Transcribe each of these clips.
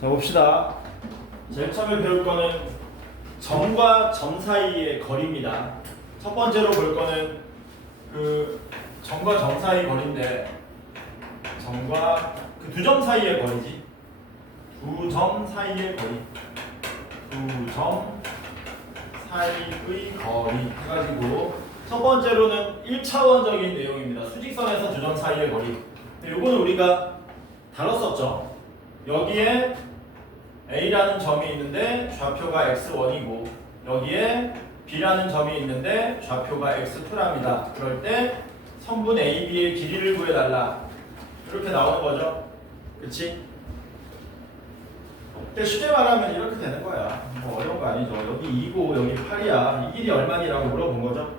자, 봅시다. 제일 처음에 배울 거는 점과 점 사이의 거리입니다. 첫 번째로 볼 거는 그 점과 점 사이 거리인데, 점과 그 두 점 사이의 거리지. 두 점 사이의 거리. 두 점 사이의 거리 해가지고 첫 번째로는 1차원적인 내용입니다. 수직선에서 두 점 사이의 거리. 요거는 우리가 다뤘었죠. 여기에 A라는 점이 있는데 좌표가 x1이고 여기에 B라는 점이 있는데 좌표가 x2랍니다. 그럴 때 선분 AB의 길이를 구해달라. 이렇게 나오는 거죠. 그치? 근데 쉽게 말하면 이렇게 되는 거야. 뭐 어려운 거 아니죠. 여기 2고 여기 8이야. 이 길이 얼마니라고 물어본 거죠.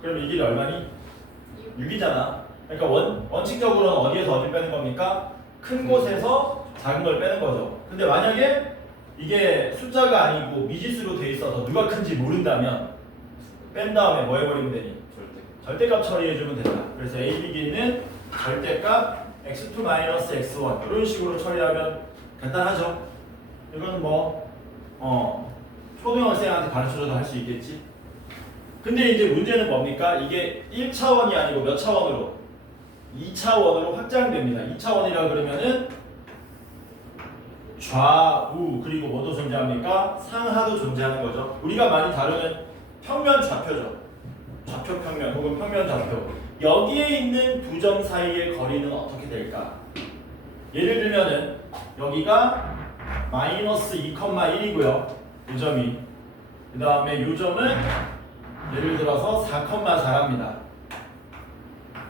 그럼 이 길이 얼마니? 6이잖아. 그러니까 원칙적으로는 어디에서 어디 빼는 겁니까? 큰 곳에서 작은 걸 빼는 거죠. 근데 만약에 이게 숫자가 아니고 미지수로 돼 있어서 누가 큰지 모른다면 뺀 다음에 뭐 해버리면 되니? 절대값 처리해주면 된다. 그래서 AB 길이는 절대값 x2-x1 이런 식으로 처리하면 간단하죠. 이건 초등학생한테 가르쳐줘도 할 수 있겠지. 근데 이제 문제는 뭡니까? 이게 1차원이 아니고 몇 차원으로? 2차원으로 확장됩니다. 2차원이라 그러면은 좌우 그리고 뭐도 존재합니까? 상하도 존재하는 거죠. 우리가 많이 다루는 평면 좌표죠. 좌표 평면 혹은 평면 좌표. 여기에 있는 두 점 사이의 거리는 어떻게 될까? 예를 들면은 여기가 마이너스 2,1이고요. 이 점이. 그 다음에 이 점은 예를 들어서 4,4입니다.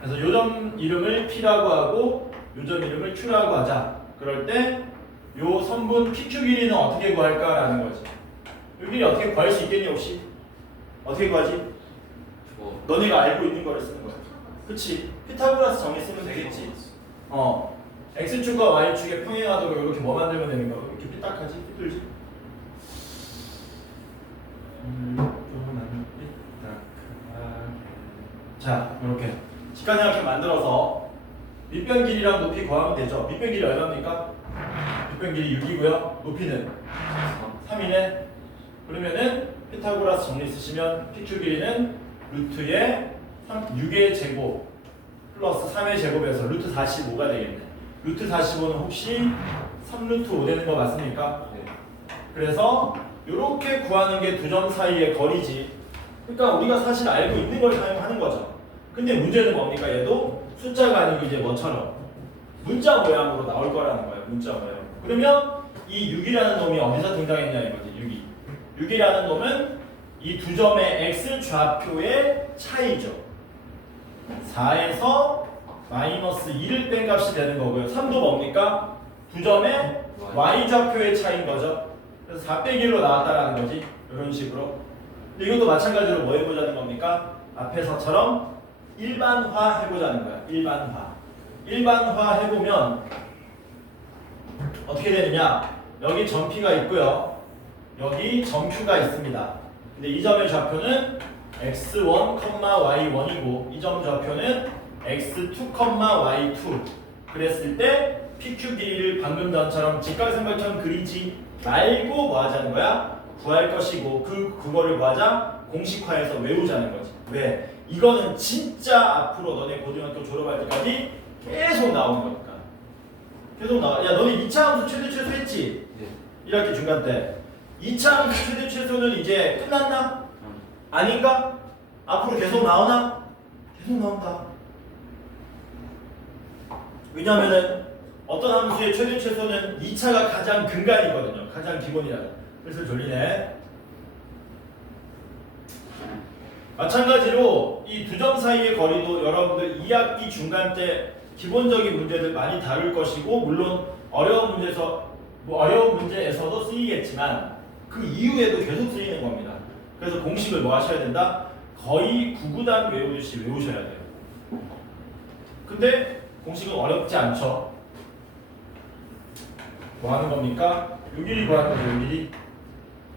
그래서 이 점 이름을 P라고 하고 이 점 이름을 Q라고 하자. 그럴 때 요 선분 PQ 길이는 어떻게 구할까라는 거지. 이 길이 어떻게 구할 수 있겠니 혹시? 어떻게 구하지? 너네가 알고 있는 거를 쓰는 거야. 그치? 피타고라스 정의 쓰면 되겠지. X축과 Y축의 평행하도록 이렇게 뭐 만들면 되는 거야? 이렇게 삐딱하지? 삐뚤지? 자, 이렇게 직관형을 만들어서 밑변 길이랑 높이 구하면 되죠. 밑변 길이 얼마입니까? 밑변 길이 6이고요. 높이는 3이네. 그러면은 피타고라스 정리 쓰시면 PQ 길이는 루트의 6의 제곱 플러스 3의 제곱에서 루트 45가 되겠네. 루트 45는 혹시 3루트 5 되는 거 맞습니까? 네. 그래서 이렇게 구하는 게 두 점 사이의 거리지. 그러니까 우리가 사실 알고 있는 걸 사용하는 거죠. 근데 문제는 뭡니까? 얘도 숫자가 아니고 이제 뭐처럼 문자 모양으로 나올 거라는 거예요. 문자 모양. 그러면 이 6이라는 놈이 어디서 등장했냐 이거지. 6이. 6이라는 놈은 이 두 점의 x 좌표의 차이죠. 4에서 마이너스 2를 뺀 값이 되는 거고요. 3도 뭡니까? 두 점의 y 좌표의 차이인 거죠. 그래서 4 빼기 1로 나왔다라는 거지. 이런 식으로. 근데 이것도 마찬가지로 뭐 해보자는 겁니까? 앞에서처럼 일반화 해보자는 거야. 일반화 해보면 어떻게 되느냐? 여기 점 P가 있고요. 여기 점 Q가 있습니다. 근데 이 점의 좌표는 x1, y1이고 이 점 좌표는 x2, y2 그랬을 때 PQ 길이를 방금 전처럼 직각삼각형 그리지 말고 뭐 하자는 거야? 구할 것이고 그거를 뭐 하자? 공식화해서 외우자는 거지. 왜? 이거는 진짜 앞으로 너네 고등학교 졸업할 때까지 계속 나오는 거니까. 계속 나와. 야, 너네 2차 함수 최대 최소 했지? 네. 1학기 중간 때. 2차 함수 최대 최소는 이제 끝났나? 아닌가? 앞으로 계속 나오나? 계속 나온다. 왜냐면은 어떤 함수의 최대 최소는 2차가 가장 근간이거든요. 가장 기본이라는. 그래서 졸리네. 마찬가지로 이 두 점 사이의 거리도 여러분들 2학기 중간 때 기본적인 문제들 많이 다룰 것이고 물론 어려운 문제에서도 쓰이겠지만 그 이후에도 계속 쓰이는 겁니다. 그래서 공식을 뭐 하셔야 된다? 거의 구구단 외우듯이 외우셔야 돼요. 근데 공식은 어렵지 않죠. 뭐 하는 겁니까? 6일이 구하는 거죠. 6일이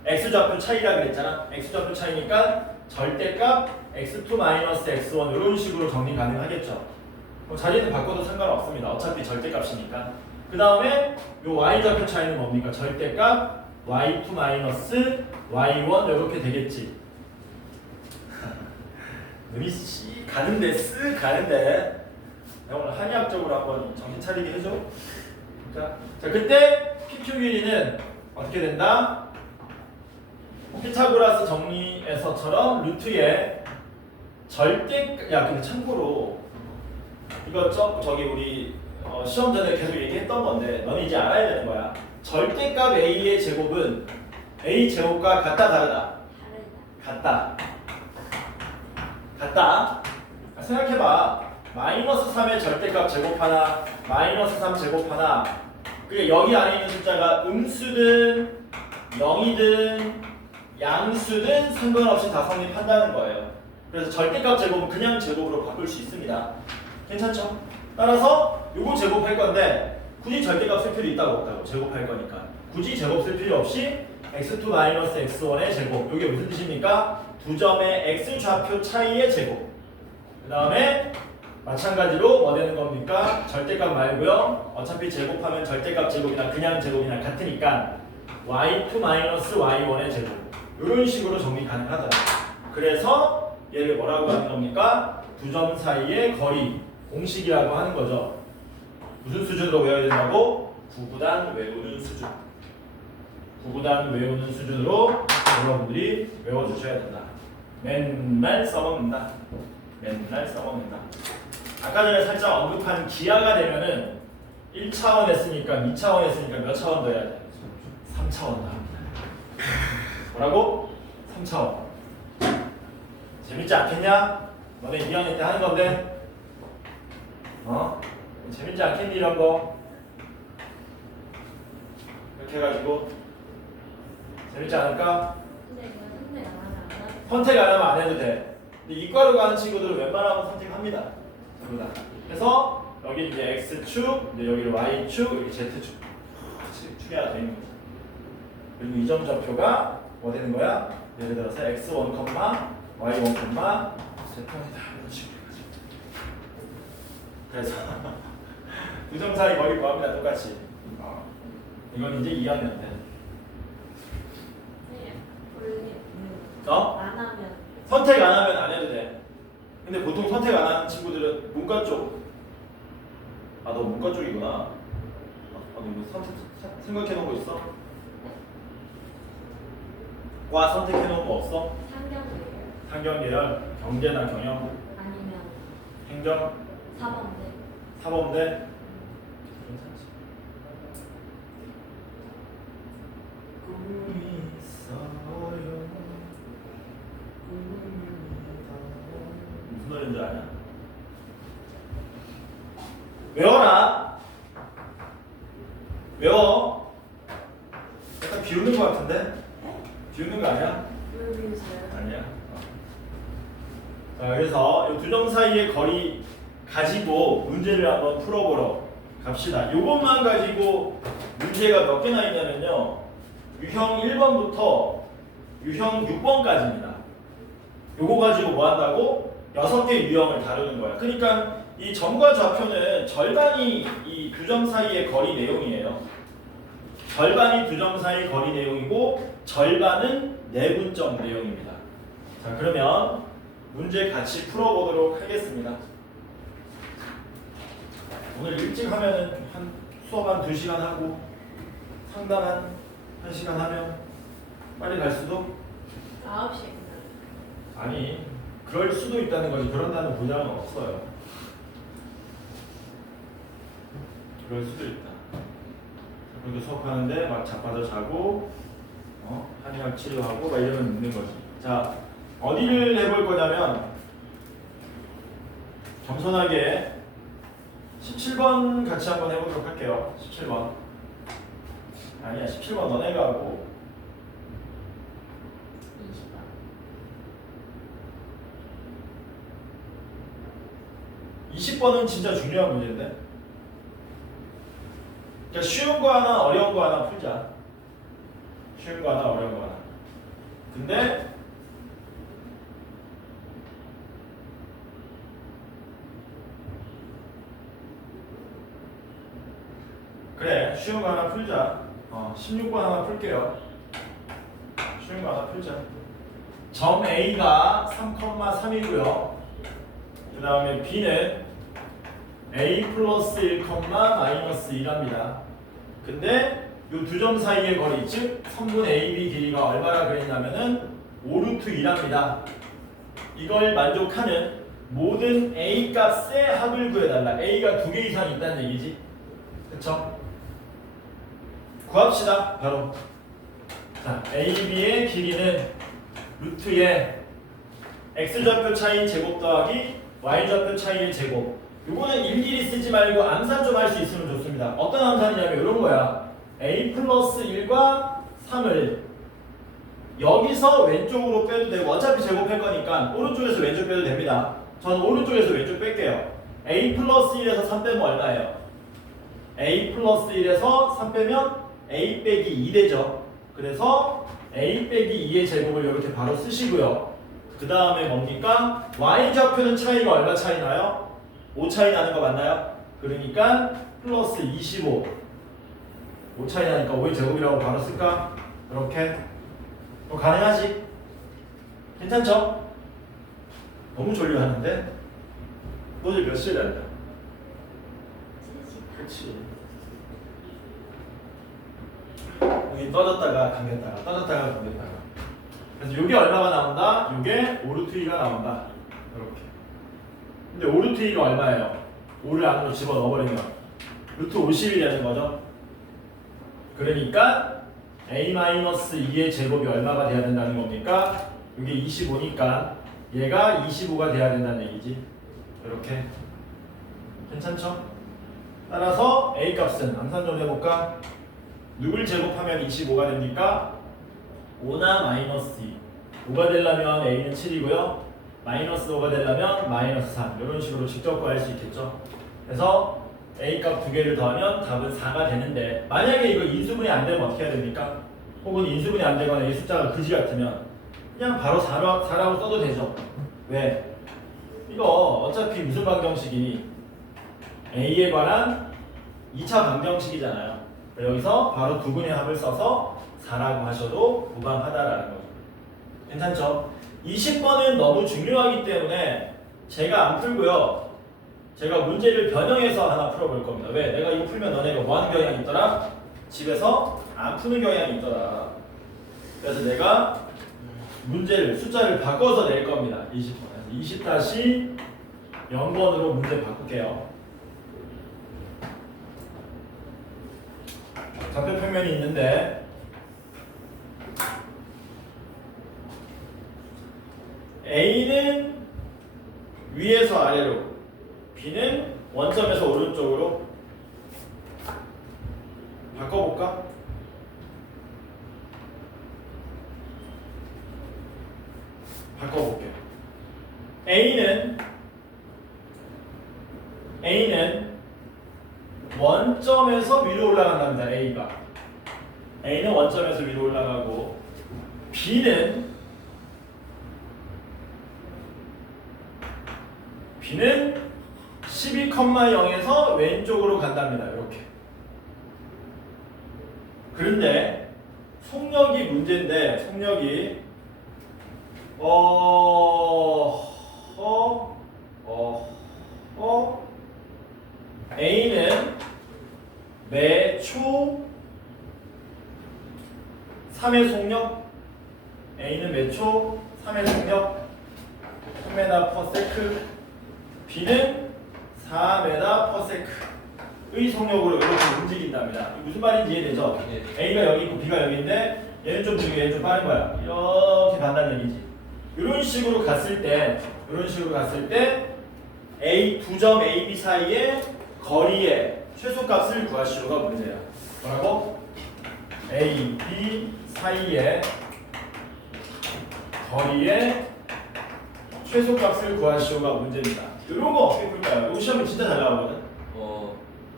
x좌표 차이라 그랬잖아. x좌표 차이니까 절대값 x2-x1 이런 식으로 정리 가능하겠죠. 자리는 바꿔도 상관없습니다. 어차피 절대값이니까. 그 다음에 요 y좌표 차이는 뭡니까? 절대값 y2 마이너스 y1 이렇게 되겠지. 눈이 씨 가는데 쓱 가는데 오늘 한의학적으로 한번 정신 차리게 해줘. 자 그때 PQ 길이는 어떻게 된다? 피타고라스 정리에서처럼 루트의 근데 참고로 이거 저기 우리 시험 전에 계속 얘기했던 건데 너는 이제 알아야 되는 거야. 절대값 A의 제곱은 A 제곱과 같다 다르다? 같다. 생각해봐. 마이너스 3의 절대값 제곱 하나, 마이너스 3 제곱 하나. 그게 여기 안에 있는 숫자가 음수든 0이든 양수든 상관없이 다 성립한다는 거예요. 그래서 절대값 제곱은 그냥 제곱으로 바꿀 수 있습니다. 괜찮죠? 따라서 요거 제곱할 건데 굳이 절대값 쓸 필요 있다고 없다고 제곱할 거니까 굳이 제곱 쓸 필요 없이 x2 마이너스 x1의 제곱. 이게 무슨 뜻입니까? 두 점의 x 좌표 차이의 제곱. 그 다음에 마찬가지로 뭐 되는 겁니까? 절대값 말고요. 어차피 제곱하면 절대값 제곱이나 그냥 제곱이나 같으니까 y2 마이너스 y1의 제곱. 이런 식으로 정리 가능하다. 그래서 얘를 뭐라고 하는 겁니까? 두 점 사이의 거리. 공식이라고 하는 거죠. 무슨 수준으로 외워야 된다고? 구구단 외우는 수준. 구구단 외우는 수준으로 여러분들이 외워주셔야 된다. 맨날 써먹는다. 아까 전에 살짝 언급한 기하가 되면은 1차원 했으니까 2차원 했으니까 몇 차원 더 해야 돼? 3차원 더 합니다. 뭐라고? 3차원. 재밌지 않겠냐? 너네 2학년 때 하는 건데 재밌지 않겠니 이런 거? 이렇게 해가지고 재밌지 않을까? 근데 이거 선택 안 하면 안 돼? 선택 안 하면 안 해도 돼. 근데 이과로 가는 친구들은 웬만하면 선택합니다. 전부 다. 그래서 여기 이제 x축, 이제 여기 y축, 여기 z축 축이 하나 더 있는 거죠. 그리고 이 점 좌표가 뭐 되는 거야? 예를 들어서 x1, y1, z1이다 이런 식으로 해가지고. 그래서 두 점 사이 거리 구합니다. 똑같이. 이건 이제 2학년 때. 네. 원래 안 하면 선택 안 하면 안 해도 돼. 근데 보통 선택 안 하는 친구들은 문과 쪽. 너 문과 쪽이구나. 너 이거 생각해 놓은 거 있어? 과 선택해 놓은 거 없어? 상경계열 상경계열, 경제나 경영, 아니면 행정, 사범대 사범대. 괜찮지. 꿈이 있어요. 무슨 노래인지 아냐? 외워라. 외워. 약간 비웃는 거 같은데? 비웃는 거 아니야? 왜 비웃어요? 아니야. 자, 그래서 이 두 점 사이의 거리 가지고 문제를 한번 풀어보러 갑시다. 요것만 가지고 문제가 몇 개나 있냐면요. 유형 1번부터 유형 6번까지입니다. 요거 가지고 뭐 한다고? 6개 유형을 다루는 거야. 그러니까 이 점과 좌표는 절반이 이 두 점 사이의 거리 내용이에요. 절반이 두 점 사이 거리 내용이고 절반은 내분점 내용입니다. 자, 그러면 문제 같이 풀어보도록 하겠습니다. 오늘 일찍 하면은 수업 한 2시간 하고 상담 한 1시간 하면 빨리 갈 수도? 9시에 아니, 그럴 수도 있다는 거지. 그런다는 보장은 없어요. 그럴 수도 있다. 그리고 수업하는데 막 자빠져 자고 한의학 치료하고 막 이러면 있는 거지. 자, 어디를 해볼 거냐면 겸손하게 17번 같이 한번 해보도록 할게요. 17번. 아니야, 17번 너네가 하고 20번은 진짜 중요한 문제인데. 그러니까 쉬운 거 하나, 어려운 거 하나 풀자. 쉬운 거 하나, 어려운 거 하나. 근데 그래, 쉬운 거 하나 풀자. 16번 하나 풀게요. 쉬운 거 하나 풀자. 점 A가 3,3이고요. 그 다음에 B는 A 플러스 1, 마이너스 1합니다. 근데 이 두 점 사이의 거리, 즉 선분 AB 길이가 얼마나 그랬냐면은 5루트 2합니다. 이걸 만족하는 모든 A 값의 합을 구해달라. A가 2개 이상 있다는 얘기지. 그쵸? 구합시다. 바로. 자, AB의 길이는 루트의 X좌표 차이 제곱 더하기 Y좌표 차이의 제곱. 요거는 일일이 쓰지 말고 암산 좀 할 수 있으면 좋습니다. 어떤 암산이냐면 이런 거야. A 플러스 1과 3을 여기서 왼쪽으로 빼도 되고 어차피 제곱할 거니까 오른쪽에서 왼쪽 빼도 됩니다. 저는 오른쪽에서 왼쪽 뺄게요. A 플러스 1에서 3 빼면 얼마예요? A 플러스 1에서 3 빼면 A 빼기 2 되죠. 그래서 A 빼기 2의 제곱을 이렇게 바로 쓰시고요. 그 다음에 뭡니까? Y좌표는 차이가 얼마 차이 나요? 5 차이 나는 거 맞나요? 그러니까 플러스 25. 5 차이 나니까 5의 제곱이라고 바로 쓸까? 이렇게. 가능하지? 괜찮죠? 너무 졸려하는데? 너희들 몇 시에 잔다? 그렇지. 여기 떠졌다가 감겼다가 떠졌다가 감겼다가. 그래서 이게 얼마가 나온다? 이게 5루트 2가 나온다. 이렇게. 근데 5루트 2가 얼마예요? 5를 안으로 집어 넣어버리면 루트 50이 되는 거죠. 그러니까 A-2의 제곱이 얼마가 돼야 된다는 겁니까? 이게 25니까 얘가 25가 돼야 된다는 얘기지. 이렇게. 괜찮죠? 따라서 A 값은 암산 좀 해볼까? 누굴 제곱하면 25가 됩니까? 5나 마이너스 2. 5가 되려면 A는 7이고요. 마이너스 5가 되려면 마이너스 3. 이런 식으로 직접 구할 수 있겠죠. 그래서 A 값 두 개를 더하면 답은 4가 되는데 만약에 이거 인수분해 안 되면 어떻게 해야 됩니까? 혹은 인수분해 안 되거나 이 숫자가 그지 같으면 그냥 바로 4라고 써도 되죠. 왜? 이거 어차피 무슨 방정식이니? A에 관한 2차 방정식이잖아요. 여기서 바로 두근의 합을 써서 4라고 하셔도 무방하다라는 거죠. 괜찮죠? 20번은 너무 중요하기 때문에 제가 안 풀고요. 제가 문제를 변형해서 하나 풀어볼 겁니다. 왜? 내가 이거 풀면 너네가 뭐 하는 경향이 있더라? 집에서 안 푸는 경향이 있더라. 그래서 내가 문제를, 숫자를 바꿔서 낼 겁니다. 20번에서 20-0번으로 문제 바꿀게요. 좌표 평면이 있는데 A는 위에서 아래로, B는 원점에서 오른쪽으로 바꿔볼까? 바꿔볼게요. A는 원점에서 위로 올라간답니다. A는 원점에서 위로 올라가고 B는 12,0에서 왼쪽으로 간답니다. 이렇게. 그런데 속력이 문제인데 속력이 A는 매초 3의 속력, A는 매초 3의 속력 3m/s, B는 4m/s의 속력으로 이렇게 움직인답니다. 무슨 말인지 이해되죠? A가 여기 있고 B가 여기 있는데 얘는 좀 느리고 얘는 좀 빠른 거야. 이렇게 간다는 얘기지. 이런 식으로 갔을 때 두 점 A, B 사이의 거리의 최소값을 구하시오가 문제야. 뭐라고? A, B 사이의 거리의 최소값을 구하시오가 문제입니다. 이런 거 어떻게 풀까요? 이거 시험에 진짜 잘 나오거든.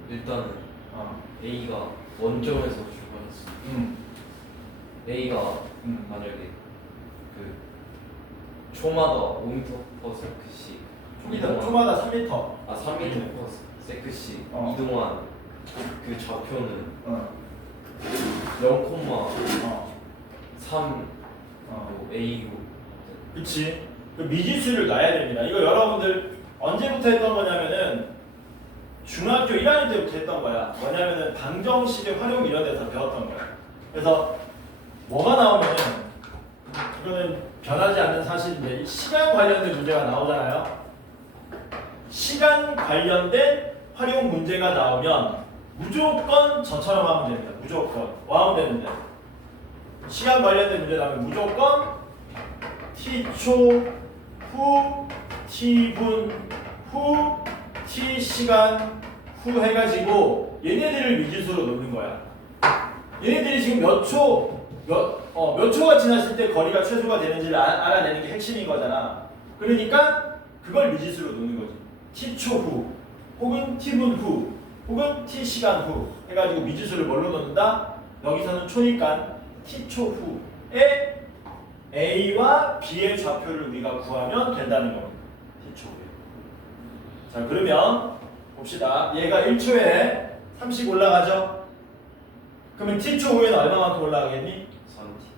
일단은 A가 원점에서 출발했어. A가 만약에 그 초마다 5m/s씩 초마다 3m. 3m/s씩 어. 이동한 그 좌표는 어. 0,3 어. A고 그치. 그 미지수를 놔야 됩니다. 이거 여러분들 언제부터 했던 거냐면은 중학교 1학년 때부터 했던 거야. 뭐냐면은 방정식의 활용 이런 데서 배웠던 거야. 그래서 뭐가 나오면은 이거는 변하지 않는 사실인데 이 시간 관련된 문제가 나오잖아요. 시간 관련된 활용 문제가 나오면 무조건 저처럼 하면 됩니다. 무조건. 뭐 하면 되는데? 시간 관련된 문제 나오면 무조건 t초 후, t분 후, t시간 후 해가지고 얘네들을 미지수로 놓는 거야. 얘네들이 지금 몇 초가 지났을 때 거리가 최소가 되는지를 알아내는 게 핵심인 거잖아. 그러니까 그걸 미지수로 놓는 거지. t초 후, 혹은 t분 후, 혹은 t시간 후 해가지고 미지수를 뭘로 놓는다? 여기서는 초니까 t초 후에 A와 B의 좌표를 우리가 구하면 된다는 겁니다. t초 후에. 자, 그러면 봅시다. 얘가 1초에 3씩 올라가죠? 그러면 t초 후에는 얼마만큼 올라가겠니?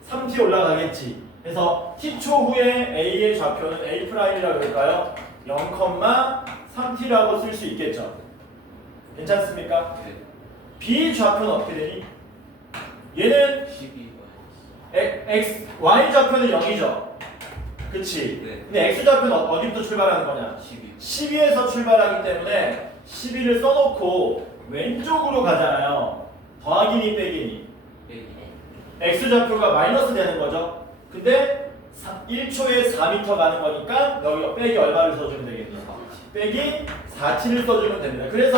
3t 올라가겠지. 그래서 t초 후에 A의 좌표는 A'이라고 할까요? 0,3t라고 쓸 수 있겠죠. 괜찮습니까? 네. B 좌표는 어떻게 되니? 얘는 12 x, y 좌표는 0이죠. 그치? 네. 근데 x 좌표는 어디부터 출발하는 거냐? 12 12에서 출발하기 때문에 12를 써놓고 왼쪽으로 가잖아요. 더하기니 빼기니? A x 좌표가 마이너스 되는 거죠. 근데 1초에 4m 가는 거니까 여기 빼기 얼마를 써주면 되겠니? 빼기 4t를 써주면 됩니다. 그래서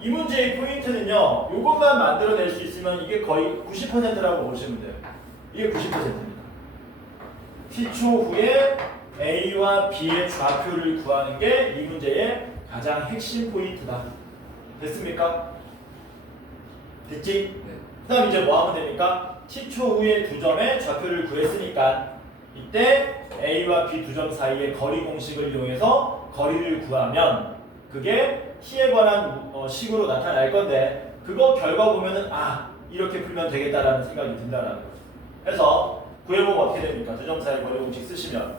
이 문제의 포인트는요. 이것만 만들어낼 수 있으면 이게 거의 90%라고 보시면 돼요. 이게 90%입니다. t초 후에 A와 B의 좌표를 구하는 게 이 문제의 가장 핵심 포인트다. 됐습니까? 됐지? 네. 그 다음 이제 뭐 하면 됩니까? t초 후에 두 점의 좌표를 구했으니까 이때 A와 B 두 점 사이의 거리 공식을 이용해서 거리를 구하면 그게 t에 관한 식으로 나타날 건데 그거 결과 보면은 아 이렇게 풀면 되겠다라는 생각이 든다라는 거죠. 그래서 구해보면 어떻게 됩니까? 두 점 사이 거리 공식 쓰시면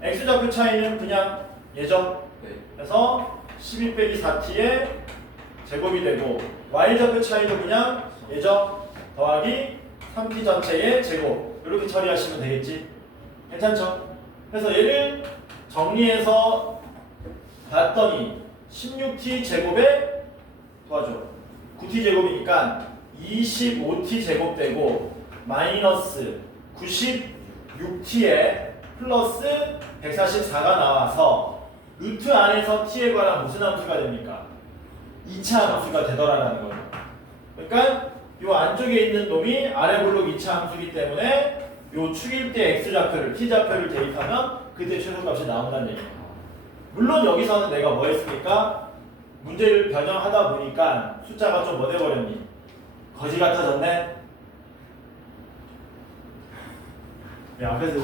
x좌표 차이는 그냥 예죠? 네. 그래서 12 빼기 4t의 제곱이 되고 y좌표 차이도 그냥 예죠? 더하기 3t 전체의 제곱 이렇게 처리하시면 되겠지? 괜찮죠? 그래서 얘를 정리해서 봤더니 16t 제곱에 도와줘 9t 제곱이니까 25t 제곱 되고 마이너스 96t에 플러스 144가 나와서 루트 안에서 t에 관한 무슨 함수가 됩니까? 2차 함수가 되더라라는 거죠. 그러니까 이 안쪽에 있는 놈이 아래 블록 2차 함수이기 때문에 요 축일 때 x좌표를 t좌표를 대입하면 그때 최소값이 나온다는 얘기예요. 물론 여기서는 내가 뭐 했습니까? 문제를 변형하다 보니까 숫자가 좀 뭐 돼버렸니? 거지 같아졌네? 야, 앞에서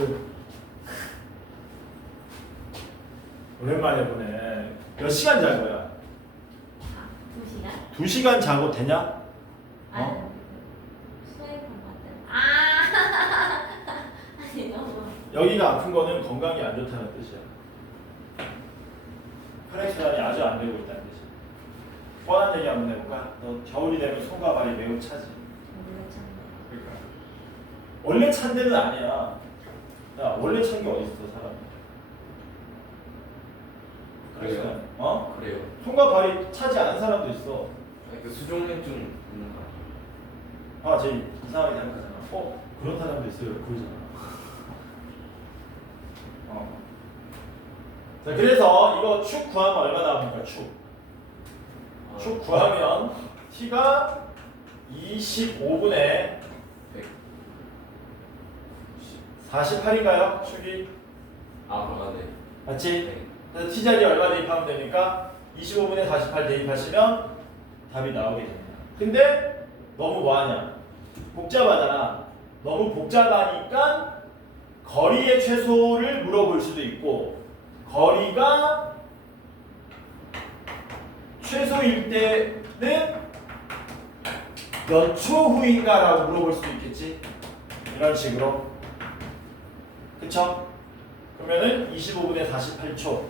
오랜만에 보네. 몇 시간 잔 거야? 2시간? 2시간 자고 되냐? 아니, 수액한 것 같아. 아니 너무. 여기가 아픈 거는 건강이 안 좋다는 뜻이야. 혈액순환이 아주 안 되고 있다는 뜻이야. 뻔한 얘기 한번 해볼까? 너 겨울이 되면 손과 발이 매우 차지. 그러니까. 원래 찬 데는 아니야. 야, 원래 찬 게 어딨어, 사람. 그래요? 어? 그래요. 손과 발이 차지 않은 사람도 있어. 아니, 그 수족냉증 있는 거 아, 쟤 이상하게 생각하잖아. 그런 사람도 있어요. 그러잖아. 자, 그래서 이거 축 구하면 얼마 나옵니까? 축. 축 구하면 t가 25분에 48인가요? 축이 아, 네. 맞지? 네. 그래서 t자리 얼마 대입하면 됩니까? 25분에 48 대입하시면 답이 나오게 됩니다. 근데 너무 뭐하냐? 복잡하잖아. 너무 복잡하니까 거리의 최소를 물어볼 수도 있고 거리가 최소일 때는 몇 초 후인가 라고 물어볼 수도 있겠지. 이런 식으로. 그쵸? 그러면은 25분에 48초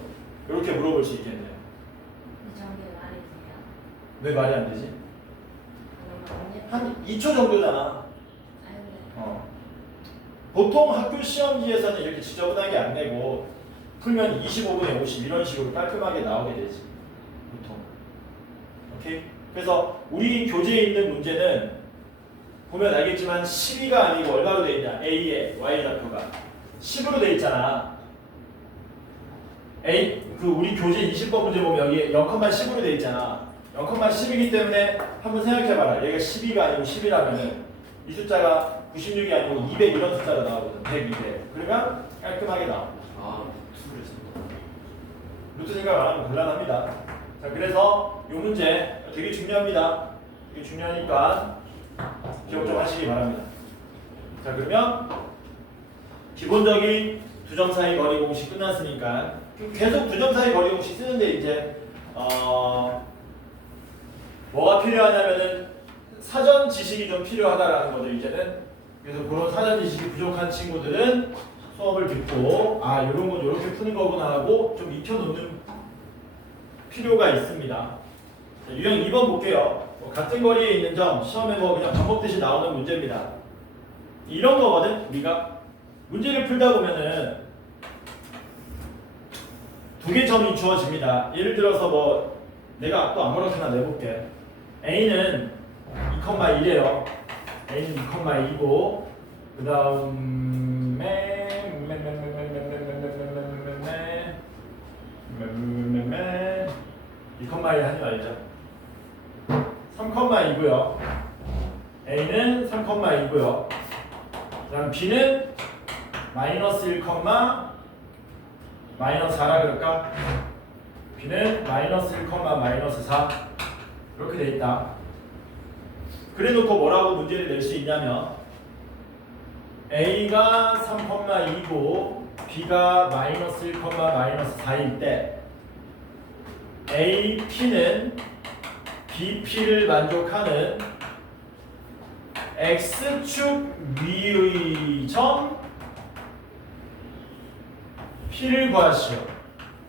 이렇게 물어볼 수 있겠네요. 저게 말이 돼요? 왜 말이 안 되지? 그러면 언제 한 2초 정도잖아. 아니 근데 어. 보통 학교 시험지에서는 이렇게 지저분하게 안 내고 풀면 25분에 50 이런 식으로 깔끔하게 나오게 되지. 보통. 오케이? 그래서 우리 교재에 있는 문제는 보면 알겠지만 12가 아니고 얼마로 돼 있냐? A의 Y좌표가 10으로 돼 있잖아. A 그 우리 교재 20번 문제 보면 여기 0,10으로 돼 있잖아. 0,10이기 때문에 한번 생각해봐라. 얘가 12가 아니고 10이라면은 이 숫자가 96이 아니고 200 이런 숫자가 나오거든. 100, 200. 그러면 깔끔하게 나와. 아, 루트를 쓴다. 루트 생각 안 하면 곤란합니다. 자, 그래서 이 문제 되게 중요합니다. 되게 중요하니까 기억 좀 하시기 바랍니다. 자, 그러면 기본적인 두 점 사이 거리 공식 끝났으니까 계속 두 점 사이 거리 공식 쓰는데 이제 뭐가 필요하냐면은 사전 지식이 좀 필요하다라는 거죠. 이제는 그래서 그런 사전 지식이 부족한 친구들은 수업을 듣고 아 이런 건 이렇게 푸는 거구나 하고 좀 익혀놓는 필요가 있습니다. 자, 유형 2번 볼게요. 같은 거리에 있는 점 시험에 뭐 그냥 밥 먹듯이 나오는 문제입니다. 이런 거거든. 우리가 문제를 풀다 보면은 두 개 점이 주어집니다. 예를 들어서 뭐 내가 또 아무렇게나 내볼게. A는 2,1이에요. A는 2,2고 그 다음에 2,1 하지 말자. 3,2고요. A는 3,2고요. 그 다음 B는 마이너스 1, 마이너스 4라 그럴까? B는 마이너스 1, 마이너스 4 이렇게 돼 있다. 그래 놓고 뭐라고 문제를 낼 수 있냐면 A가 3,2고 B가 마이너스 1, 마이너스 4일 때 AP는 BP를 만족하는 X축 위의 점 P를 구하시오.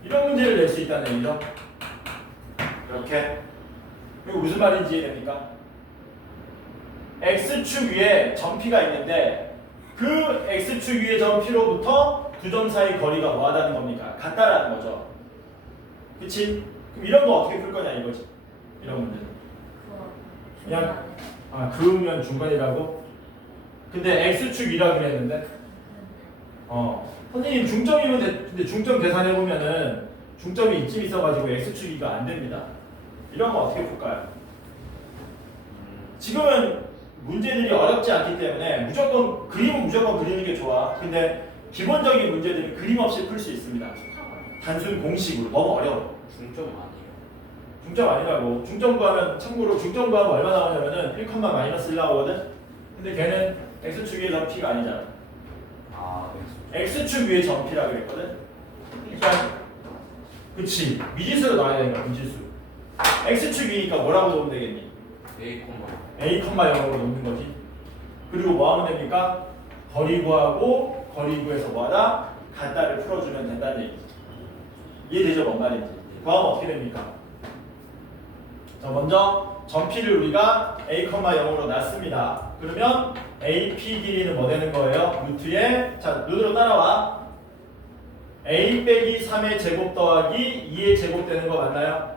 이런 문제를 낼 수 있다는 얘기죠. 이렇게. 이거 무슨 말인지 이해됩니까? X축 위에 점 P가 있는데 그 X축 위의 점 P로부터 두 점 사이 거리가 뭐하다는 겁니까? 같다라는 거죠. 그치? 그럼 이런 거 어떻게 풀 거냐 이거지. 이런 문제. 그냥 그으면 중간이라고? 근데 X축 위라 그랬는데 선생님 중점이면 근데 중점 계산해보면은 중점이 이쯤 있어가지고 X축 위가 안 됩니다. 이런 거 어떻게 풀까요? 지금은 문제들이 어렵지 않기 때문에 그림은 무조건 그리는 게 좋아. 근데 기본적인 문제들은 그림 없이 풀 수 있습니다. 단순 공식으로. 너무 어려워. 중점 아니에요. 중점 아니라고. 중점 구하면 참고로 중점 구하면 얼마 나오냐면은 1, 마이너스 1 나오거든. 근데 걔는 X축 위의 점 P가 아니잖아. 아, X축 위의 점 P라 그랬거든. 그러니까 그치. 미지수로 나와야 되니까 미지수. X축 위니까 뭐라고 놓으면 되겠니? A, 0으로 놓는 거지. 그리고 뭐 하면 됩니까? 거리 구하고 거리 구해서 뭐하다? 같다를 풀어주면 된다는 얘기지. 이해되죠? 뭔 말인지. 구하면 어떻게 됩니까? 자, 먼저 점 P를 우리가 A, 0으로 놨습니다. 그러면 AP 길이는 뭐 되는 거예요? 루트에 자, 눈으로 따라와. A 빼기 3의 제곱 더하기 2의 제곱 되는 거 맞나요?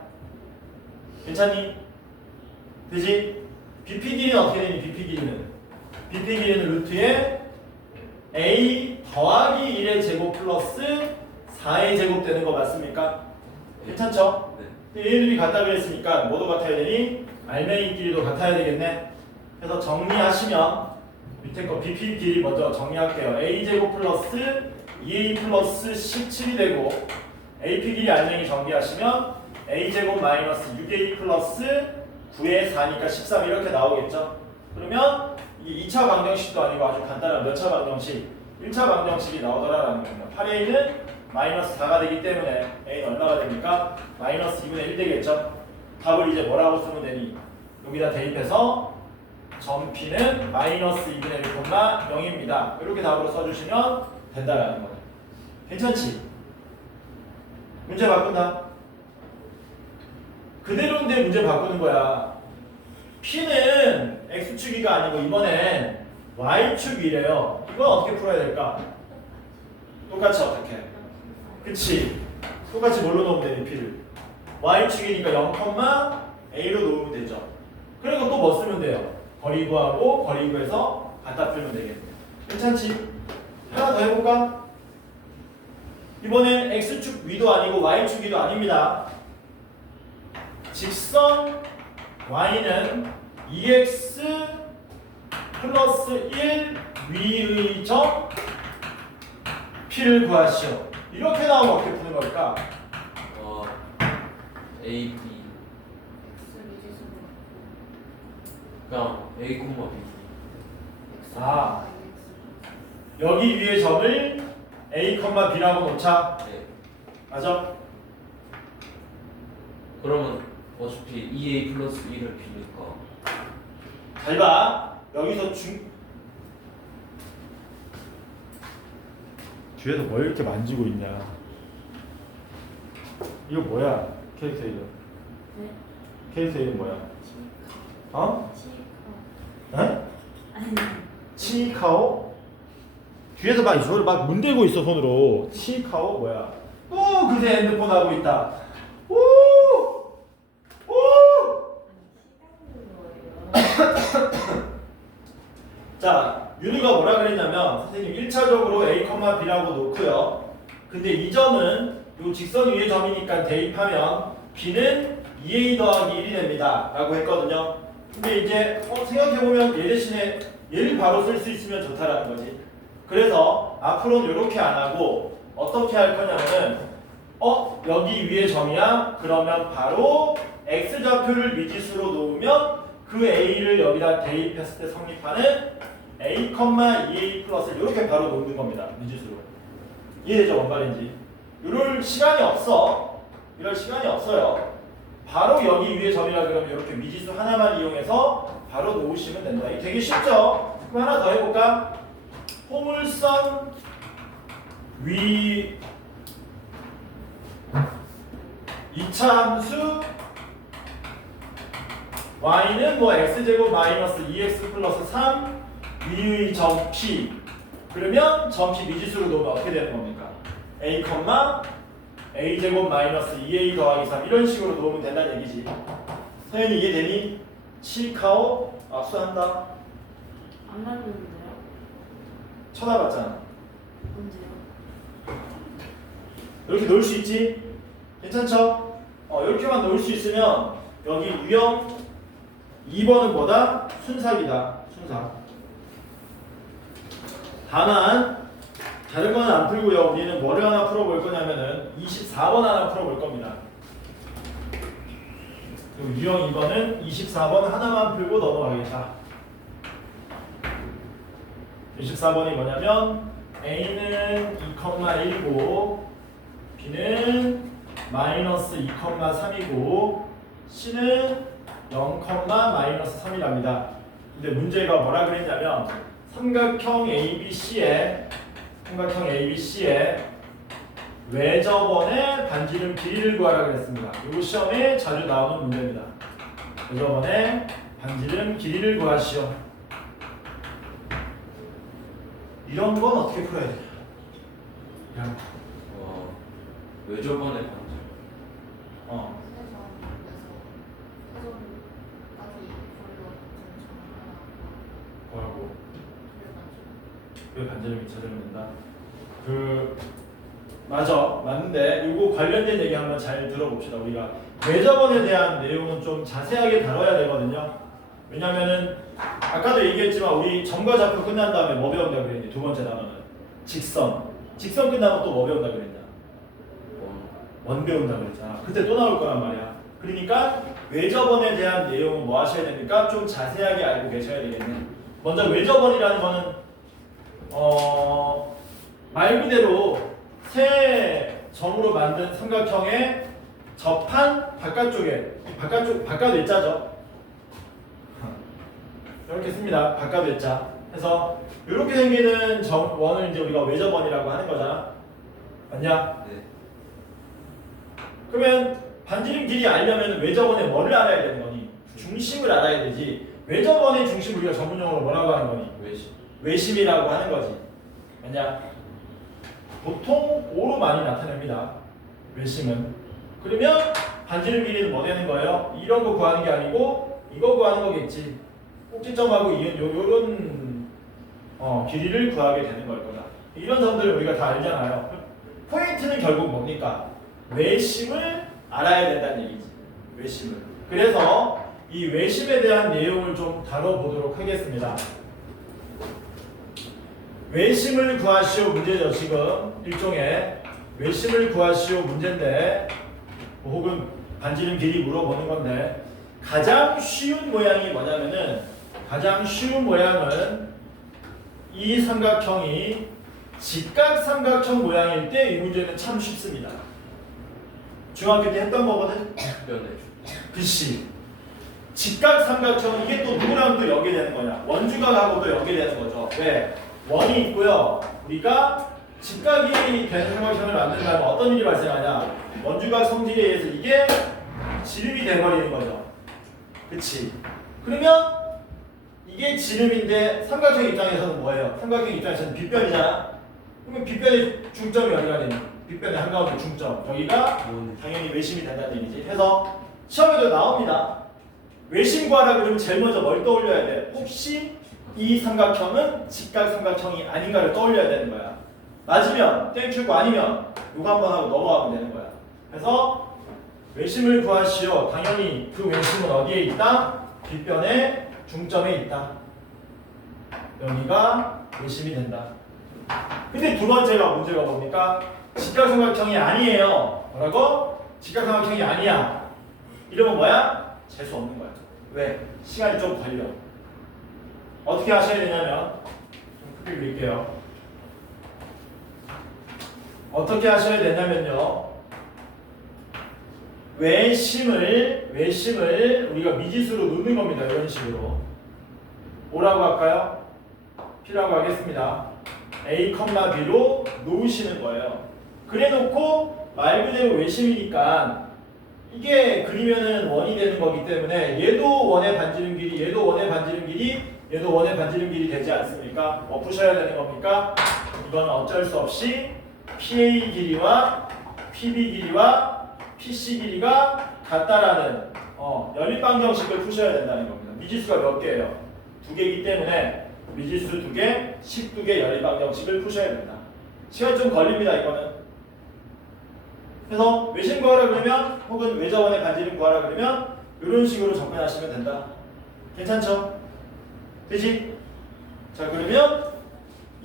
괜찮니? 그지? BP 길이는 어떻게 되니? BP 길이는 루트에 A 더하기 1의 제곱 플러스 4의 제곱 되는 거 맞습니까? 괜찮죠? 네. 얘네들이 같다 그랬으니까 뭐도 같아야 되니? 알맹이 길이도 같아야 되겠네. 그래서 정리하시면 밑에 거 BP 길이 먼저 정리할게요. A 제곱 플러스 2A 플러스 17이 되고 AP 길이 알맹이 정리하시면 A 제곱 마이너스 6A 플러스 9의 4니까 13 이렇게 나오겠죠. 그러면 이 2차 방정식도 아니고 아주 간단한 몇 차 방정식? 1차 방정식이 나오더라라는 겁니다. 8A는 마이너스 4가 되기 때문에 A는 얼마가 됩니까? 마이너스 2분의 1 되겠죠. 답을 이제 뭐라고 쓰면 되니? 여기다 대입해서 점 P는 마이너스 2분의 1,0입니다. 이렇게 답으로 써주시면 된다라는 거예요. 괜찮지? 문제 바꾼다. 그대로인데 문제 바꾸는 거야. P는 X축이가 아니고 이번엔 Y축이래요. 이건 어떻게 풀어야 될까? 똑같이 어떻게? 그치? 똑같이 뭘로 넣으면 되니 P를? Y축이니까 0,A로 놓으면 되죠. 그리고 또 뭐 쓰면 돼요? 거리 구하고 거리 구해서 갖다 풀면 되겠네. 괜찮지? 하나 더 해볼까? 이번엔 X축 위도 아니고 Y축 위도 아닙니다. 직선 Y는 2x 플러스 1 위의 점 P를 구하시오. 이렇게 나오면 어떻게 푸는 걸까? A, B X 미지수로 그냥 A, B X 아. X 여기 위에 점을 A, B라고 놓자. 네. 맞아? 그러면 어차피 2A 플러스 1을 B니까 잘 봐. 여기서 뒤에서 뭘 이렇게 만지고 있냐? 이거 뭐야? 캐릭터 이름. 네? 캐릭터 이름 뭐야? 어? 치카 에? 아니 치카오? 뒤에서 막 저를 막 문대고 있어 손으로. 치카오 뭐야? 또 그새 핸드폰 하고 있다. 오! 오! 자, 윤우가 뭐라 그랬냐면 선생님 1차적으로 A, B라고 놓고요. 근데 이 점은 요 직선 위의 점이니까 대입하면 B는 2A 더하기 1이 됩니다. 라고 했거든요. 근데 이제 생각해보면 얘 대신에 얘를 바로 쓸 수 있으면 좋다라는 거지. 그래서 앞으로는 이렇게 안 하고 어떻게 할 거냐면은 여기 위에 점이야? 그러면 바로 X좌표를 미지수로 놓으면 그 A를 여기다 대입했을 때 성립하는 A, 2A 플러스 이렇게 바로 놓는 겁니다. 미지수로. 이해되죠? 뭔 말인지. 이럴 시간이 없어. 이럴 시간이 없어요. 바로 여기 위에 점이라 그러면 이렇게 미지수 하나만 이용해서 바로 놓으시면 된다. 이게 되게 쉽죠? 그럼 하나 더 해볼까? 포물선 위 2차 함수 y는 뭐 x제곱 마이너스 2x 플러스 3 위의 점 P. 그러면 점 P 미지수로 놓으면 어떻게 되는 겁니까? A, a제곱 마이너스 2a 더하기 3 이런 식으로 놓으면 된다는 얘기지. 서현이 이해되니? 치카오 압수한다. 안 맞는데요? 쳐다봤잖아. 언제요? 이렇게 놓을 수 있지? 괜찮죠? 이렇게만 놓을 수 있으면 여기 유형 2번은 뭐다? 순삭이다. 순삭. 다만 다른 거는 안 풀고요. 우리는 뭐를 하나 풀어볼 거냐면은 24번 하나 풀어볼 겁니다. 그리고 유형 2번은 24번 하나만 풀고 넘어가겠다. 24번이 뭐냐면 A는 2,1이고 B는 마이너스 2,3이고 C는 0,-3이랍니다. 근데 문제가 뭐라 그랬냐면 삼각형 ABC의 외접원의 반지름 길이를 구하라 그랬습니다. 이거 시험에 자주 나오는 문제입니다. 외접원의 반지름 길이를 구하시오. 이런 건 어떻게 풀어야 되냐? 왜 저번에 반지? 뭐라고? 왜 반지름이 찾으면 된다? 맞아, 맞는데 이거 관련된 얘기 한번 잘 들어봅시다. 우리가 외접원에 대한 내용은 좀 자세하게 다뤄야 되거든요. 왜냐면은 아까도 얘기했지만 우리 점과 좌표 끝난 다음에 뭐 배운다 그랬니? 두 번째 단어는 직선 끝나면 또 뭐 배운다 그랬냐? 원 배운다 그랬잖아. 그때 또 나올 거란 말이야. 그러니까 외접원에 대한 내용은 뭐 하셔야 됩니까? 좀 자세하게 알고 계셔야 되겠네. 먼저 외접원이라는 거는 말 그대로 세 점으로 만든 삼각형의 접한 바깥 외자죠. 이렇게 씁니다. 바깥외자. 그래서 이렇게 생기는 원을 이제 우리가 외접원이라고 하는 거잖아. 맞냐? 네. 그러면 반지름 길이 알려면 외접원의 뭐를 알아야 되는 거니? 중심을 알아야 되지. 외접원의 중심 우리가 전문용어로 뭐라고 하는 거니? 외심. 외심이라고 하는 거지. 맞냐? 보통 O로 많이 나타납니다. 외심은. 그러면 반지름 길이는 뭐 되는 거예요? 이런 거 구하는 게 아니고 이거 구하는 거겠지. 꼭지점하고 요런 길이를 구하게 되는 걸 거다. 이런 점들을 우리가 다 알잖아요. 포인트는 결국 뭡니까? 외심을 알아야 된다는 얘기지. 외심을. 그래서 이 외심에 대한 내용을 좀 다뤄보도록 하겠습니다. 외심을 구하시오 문제죠. 지금 일종의 외심을 구하시오 문제인데 혹은 반지름 길이 물어보는 건데 가장 쉬운 모양이 뭐냐면은 가장 쉬운 모양은 이 삼각형이 직각삼각형 모양일 때 이 문제는 참 쉽습니다. 중학교 때 했던 거거든. 면에 그치. 직각삼각형 이게 또 누구랑 또 연계되는 거냐? 원주각하고 또 연계되는 거죠. 왜? 원이 있고요. 우리가 직각이 되는 삼각형을 만든다면 어떤 일이 발생하냐? 원주각 성질에 의해서 이게 지름이 돼버리는 거죠. 그치? 그러면 이게 지름인데 삼각형 입장에서는 뭐예요? 삼각형 입장에서는 빗변이잖아. 그러면 빗변의 중점이 어디가 되니? 빗변의 한가운데 중점. 여기가 당연히 외심이 된다는 얘기지. 그래서 시험에도 나옵니다. 외심 구하라 그러면 제일 먼저 뭘 떠올려야 돼? 혹시 이 삼각형은 직각삼각형이 아닌가를 떠올려야 되는 거야. 맞으면 땡큐고 아니면 이거 한번 하고 넘어가면 되는 거야. 그래서 외심을 구하시오. 당연히 그 외심은 어디에 있다? 빗변의 중점에 있다. 여기가 외심이 된다. 근데 두 번째가 문제가 뭡니까? 직각삼각형이 아니에요. 뭐라고? 직각삼각형이 아니야. 이러면 뭐야? 재수 없는 거야. 왜? 시간이 좀 걸려. 어떻게 하셔야 되냐면 좀 크게 그릴게요. 어떻게 하셔야 되냐면요. 외심을 우리가 미지수로 놓는 겁니다. 이런 식으로. 뭐라고 할까요? P라고 하겠습니다. A, B로 놓으시는 거예요. 그래 놓고 말 그대로 외심이니까 이게 그리면은 원이 되는 거기 때문에 얘도 원의 반지름 길이, 얘도 원의 반지름 길이, 얘도 원의 반지름 길이 되지 않습니까? 뭐 푸셔야 되는 겁니까? 이건 어쩔 수 없이 PA 길이와 PB 길이와 PC 길이가 같다라는 연립방정식을 푸셔야 된다는 겁니다. 미지수가 몇 개예요? 2개이기 때문에 미지수 2개, 12개 연립방정식을 푸셔야 된다. 시간 좀 걸립니다. 이거는. 그래서 외심 구하라 그러면 혹은 외접원의 반지름 구하라 그러면 이런 식으로 접근하시면 된다. 괜찮죠? 되지? 자 그러면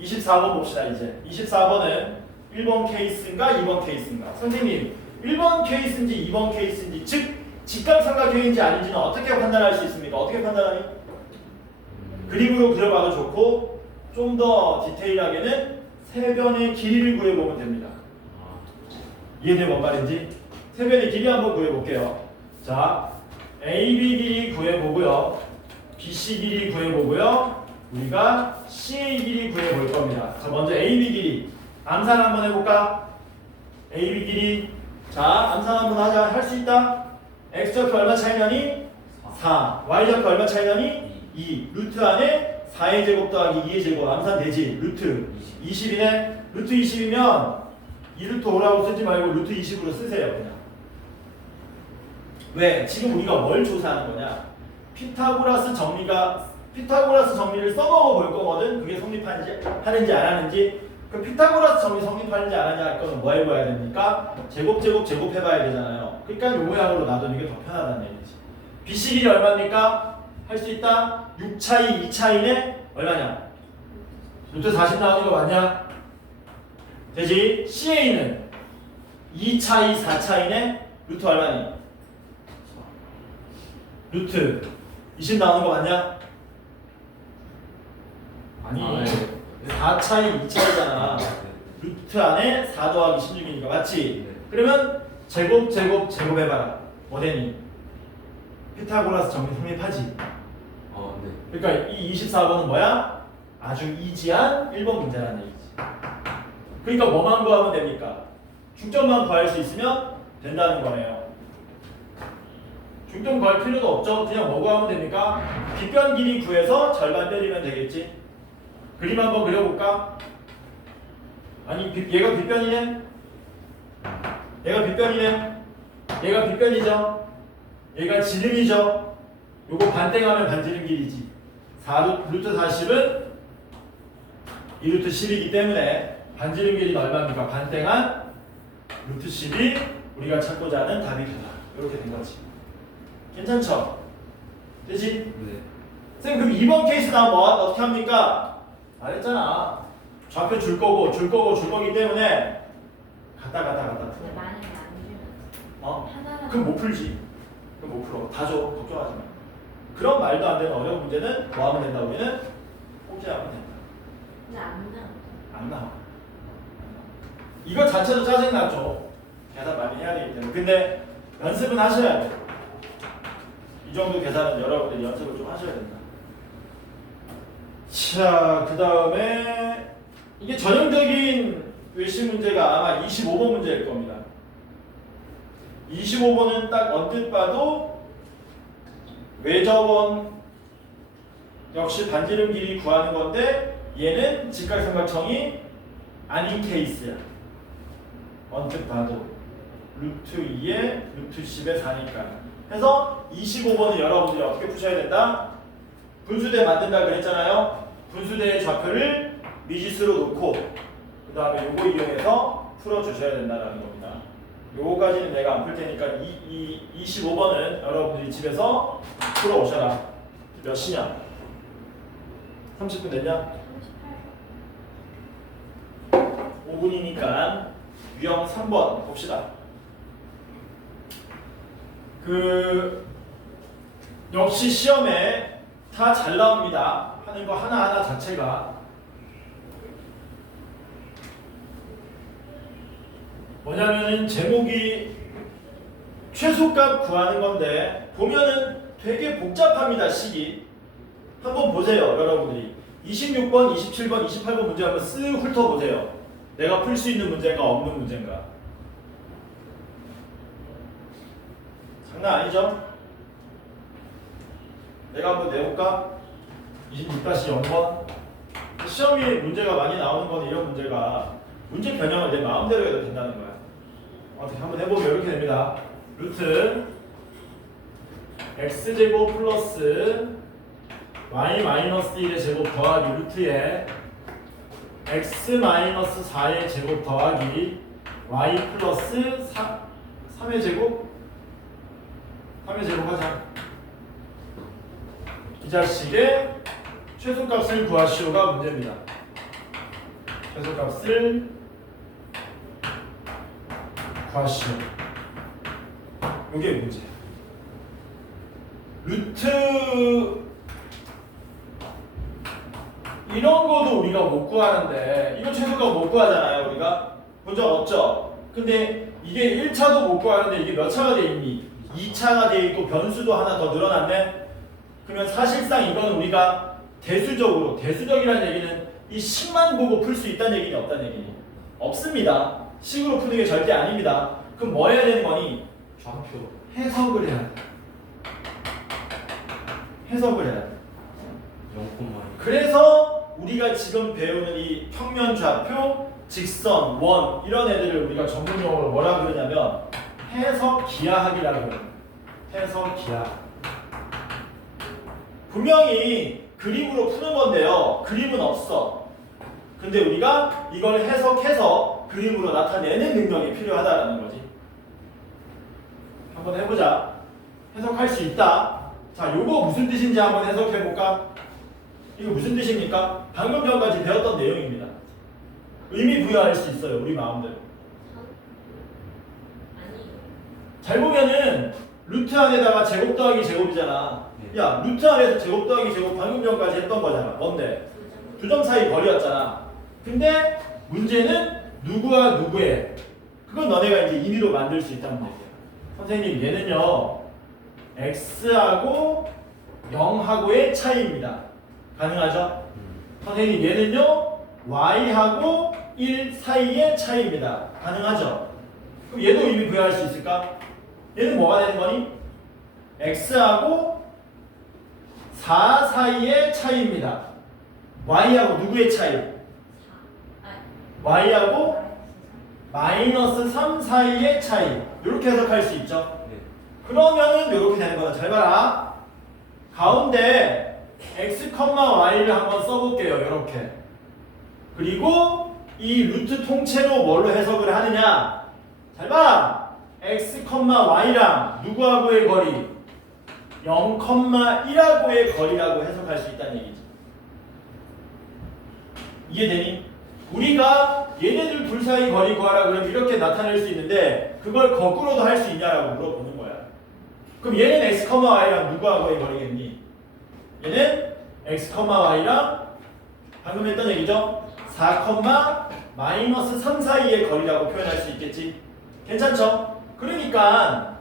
24번 봅시다. 이제 24번은 1번 케이스인가 2번 케이스인가? 선생님 1번 케이스인지 2번 케이스인지 즉 직각삼각형인지 아닌지는 어떻게 판단할 수 있습니까? 어떻게 판단하니? 그림으로 그려봐도 좋고 좀 더 디테일하게는 세변의 길이를 구해보면 됩니다. 이해돼 뭔 말인지? 세변의 길이 한번 구해볼게요. 자, AB 길이 구해보고요. BC 길이 구해보고요. 우리가 CA 길이 구해볼 겁니다. 자, 먼저 AB 길이 암산 한번 해볼까? AB 길이 자, 암산 한번 하자. 할 수 있다? X좌표 얼마 차이 나니? 4. Y좌표 얼마 차이 나니? 2. 루트 안에 4의 제곱 더하기 2의 제곱 암산 되지? 루트 20이네? 루트 20이면 2루트 5라고 쓰지 말고 루트 20으로 쓰세요. 그냥. 왜? 지금 우리가 뭘 조사하는 거냐? 피타고라스 정리를 써먹어 볼 거거든? 그게 성립하는지 안 하는지. 그 피타고라스 정리 성립하는지 안 하는지 할 거는 뭐 해봐야 됩니까? 제곱 해봐야 되잖아요. 그러니까 요 모양으로 놔두는 게 더 편하다는 얘기지. BC 길이 얼마입니까? 할 수 있다? 6 차이, 2 차이네? 얼마냐? 루트 40 나오는 거 맞냐? 되지? CA는 2 차이, 4 차이네? 루트 얼마니? 루트 20 나오는 거 맞냐? 아니 4 차이, 2 차이잖아. 루트 안에 4 더하기 16이니까 맞지? 그러면 제곱 해봐라. 뭐 되니? 피타고라스 정리 성립하지? 네. 그러니까 이 24번은 뭐야? 아주 이지한 1번 문제라는 얘기지. 그러니까 뭐만 구하면 됩니까? 중점만 구할 수 있으면 된다는 거네요. 중점 구할 필요도 없죠. 그냥 뭐 구하면 됩니까? 빗변 길이 구해서 절반 때리면 되겠지. 그림 한번 그려볼까? 아니 얘가 빗변이네? 얘가 빗변이네? 얘가 빗변이죠? 얘가 지름이죠? 요거 반땡하면 반지름 길이지. 4루트 40은 2루트 10이기 때문에 반지름 길이는 얼마입니까? 반땡한 루트 10이 우리가 찾고자 하는 답이 되다. 이렇게 된 거지. 괜찮죠? 되지? 네. 쌤 그럼 2번 케이스 나오면 어떻게 합니까? 말했잖아. 좌표 줄 거기 때문에 갔다 근데 풀어. 만약에 안 주면 어? 하나라도 그럼 못 풀지. 그럼 못 풀어. 다 줘. 걱정하지 마. 그런 말도 안 되는 어려운 문제는 뭐 하면 된다 우리는? 포기하면 된다. 근데 안 나와. 안 나와. 이거 자체도 짜증나죠. 계산 많이 해야 되기 때문에. 근데 연습은 하셔야 돼. 이 정도 계산은 여러분들이 연습을 좀 하셔야 된다. 자, 그 다음에 이게 전형적인 외시 문제가 아마 25번 문제일 겁니다. 25번은 딱 언뜻 봐도 외접원 역시 반지름 길이 구하는 건데 얘는 직각삼각형이 아닌 케이스야. 언뜻 봐도 루트 2에 루트 10에 4니까. 그래서 25번은 여러분들이 어떻게 푸셔야 된다? 분수대 만든다 그랬잖아요. 분수대의 좌표를 미지수로 놓고 그 다음에 요거 이용해서 풀어주셔야 된다는 겁니다. 요거까지는 내가 안 풀 테니까 25번은 여러분들이 집에서 풀어오셔라. 몇 시냐? 30분 됐냐? 38번. 5분이니까 유형 3번 봅시다. 역시 시험에 다 잘 나옵니다. 하는 거 하나하나 자체가 뭐냐면은 제목이 최소값 구하는 건데 보면은 되게 복잡합니다. 식이 한번 보세요. 여러분들이 26번, 27번, 28번 문제 한번 쓱 훑어보세요. 내가 풀 수 있는 문제인가 없는 문제인가. 장난 아니죠? 내가 한번 내볼까? 26-0번. 시험이 문제가 많이 나오는 건 이런 문제가 문제 변형을 내 마음대로 해도 된다는 거야. 어떻게 한번 해보면 이렇게 됩니다. 루트 x제곱 플러스 y 마이너스 1의 제곱 더하기 루트에 x 마이너스 4의 제곱 더하기 y 플러스 3의 제곱 3의 제곱 하자. 이 자식의 최소값을 구하시오가 문제입니다. 최소값을 구하시오. 이게 문제야. 루트 이런 거도 우리가 못 구하는데 이거 최소값 못 구하잖아요. 우리가 본 적 없죠? 근데 이게 1차도 못 구하는데 이게 몇 차가 돼 있니? 2차가 돼 있고 변수도 하나 더 늘어났네? 그러면 사실상 이건 우리가 대수적이라는 얘기는 이 식만 보고 풀 수 있다는 얘기는 없다는 얘기니? 없습니다. 식으로 푸는 게 절대 아닙니다. 그럼 뭐 해야 되는 거니? 좌표 해석을 해야 돼. 해석을 해야 돼. 0,1. 그래서 우리가 지금 배우는 이 평면 좌표, 직선, 원 이런 애들을 우리가 전문용어로 뭐라 그러냐면 해석 기하학이라고 해요. 해석 기하학. 분명히 그림으로 푸는 건데요. 그림은 없어. 근데 우리가 이걸 해석해서 그림으로 나타내는 능력이 필요하다라는 거지. 한번 해보자. 해석할 수 있다. 자, 요거 무슨 뜻인지 한번 해석해볼까? 이거 무슨 뜻입니까? 방금 전까지 배웠던 내용입니다. 의미 부여할 수 있어요. 우리 마음대로. 아니. 잘 보면은 루트 안에다가 제곱 더하기 제곱이잖아. 야, 루트 안에서 제곱 더하기 제곱 방금 전까지 했던 거잖아. 뭔데? 두 점 사이 거리였잖아. 근데 문제는 누구와 누구의 그건 너네가 이제 임의로 만들 수 있다는 얘기야. 선생님 얘는요 x하고 0하고의 차이입니다. 가능하죠? 선생님 얘는요 y하고 1 사이의 차이입니다. 가능하죠? 그럼 얘도 이미 구현할 수 있을까? 얘는 뭐가 되는 거니? x하고 4 사이의 차이입니다. y하고 누구의 차이? y하고 마이너스 3 사이의 차이. 이렇게 해석할 수 있죠. 네. 그러면은 이렇게 되는 거다. 잘 봐라. 가운데 x, y를 한번 써볼게요. 이렇게. 그리고 이 루트 통째로 뭘로 해석을 하느냐? 잘 봐. x, y랑 누구하고의 거리? 0,1하고의 거리라고 해석할 수 있다는 얘기죠. 이해되니? 우리가 얘네들 둘 사이 거리 구하라 그러면 이렇게 나타낼 수 있는데 그걸 거꾸로도 할 수 있냐라고 물어보는 거야. 그럼 얘는 x, y랑 누구하고의 거리겠니? 얘는 x, y랑 방금 했던 얘기죠? 4, 마이너스 3 사이의 거리라고 표현할 수 있겠지? 괜찮죠? 그러니까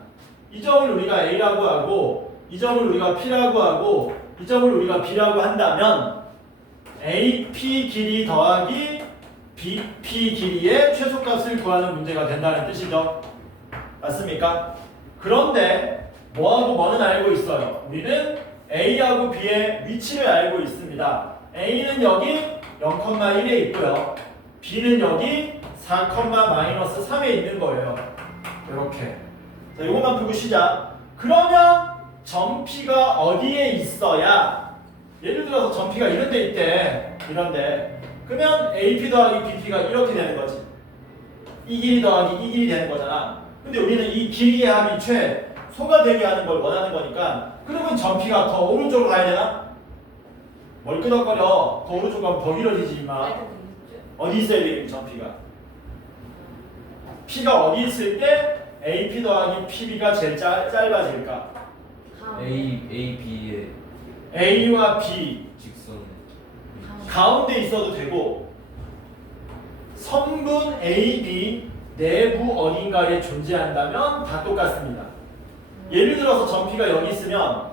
이 점을 우리가 a라고 하고 이 점을 우리가 p라고 하고 이 점을 우리가 b라고 한다면 AP 길이 더하기 BP 길이의 최소값을 구하는 문제가 된다는 뜻이죠. 맞습니까? 그런데 뭐하고 뭐는 알고 있어요. 우리는 A하고 B의 위치를 알고 있습니다. A는 여기 0,1에 있고요. B는 여기 4, 마이너스 3에 있는 거예요. 이렇게. 자, 이것만 풀고 쉬자. 그러면 점 P가 어디에 있어야 예를 들어서 점 P가 이런 데 있대. 이런데. 그러면 AP 더하기 BP가 이렇게 되는 거지. 이 길이 더하기 이 길이 되는 거잖아. 근데 우리는 이 길이의 합이 최소가 되게 하는 걸 원하는 거니까 그러면 점 P가 더 오른쪽으로 가야 되나? 뭘 끄덕거려. 더 오른쪽으로 가면 더 길어지지 임마. 어디 있어야 되겠니 점 P가? P가 어디 있을 때 AP 더하기 PB가 제일 짧아질까? A, B의 A와 B 직선. 가운데 있어도 되고 선분 AB 내부 어딘가에 존재한다면 다 똑같습니다. 예를 들어서 점 P가 여기 있으면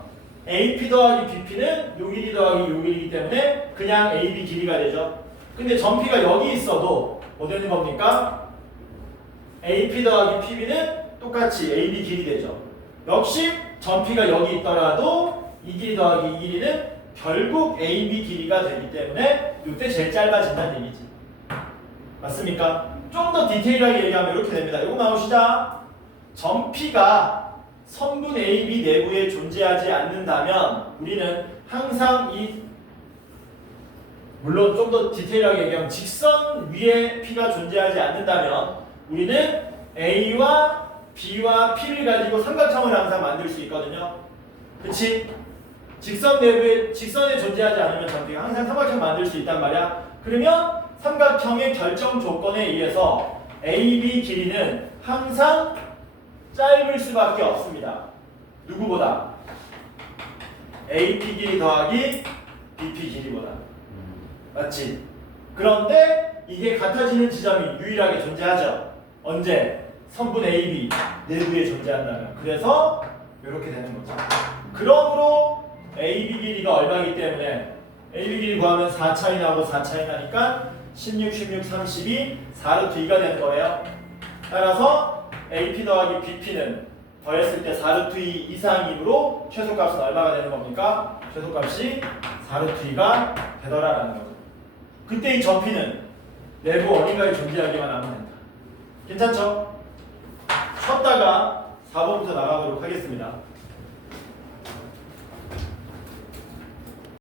AP 더하기 BP는 요 길이 더하기 요 길이기 때문에 그냥 AB 길이가 되죠. 근데 점 P가 여기 있어도 뭐 되는 겁니까? AP 더하기 PB는 똑같이 AB 길이 되죠. 역시 점 P가 여기 있더라도 이 길이 더하기 이 길이는 결국 AB 길이가 되기 때문에 이때 제일 짧아진다는 얘기지. 맞습니까? 좀 더 디테일하게 얘기하면 이렇게 됩니다. 이거 나오시자. 점 P가 선분 AB 내부에 존재하지 않는다면 우리는 항상 물론 좀 더 디테일하게 얘기하면 직선 위에 P가 존재하지 않는다면 우리는 A와 B와 P를 가지고 삼각형을 항상 만들 수 있거든요. 그치? 직선 내부에 직선에 존재하지 않으면 점P가 항상 삼각형 만들 수 있단 말이야. 그러면 삼각형의 결정 조건에 의해서 AB 길이는 항상 짧을 수밖에 없습니다. 누구보다? AP 길이 더하기 BP 길이보다. 맞지? 그런데 이게 같아지는 지점이 유일하게 존재하죠. 언제? 선분 AB 내부에 존재한다면. 그래서 이렇게 되는 거죠. 그러므로 AB 길이가 얼마이기 때문에 AB 길이 구하면 4 차이 나고 4 차이 나니까 16, 16, 32, 4루트 2가 되는 거예요. 따라서 AP 더하기 BP는 더했을 때 4루트 2 이상이므로 최소값은 얼마가 되는 겁니까? 최소값이 4루트 2가 되더라라는 거죠. 그때 이 점P는 내부 어딘가에 존재하기만 하면 된다. 괜찮죠? 쉬었다가 4번부터 나가도록 하겠습니다.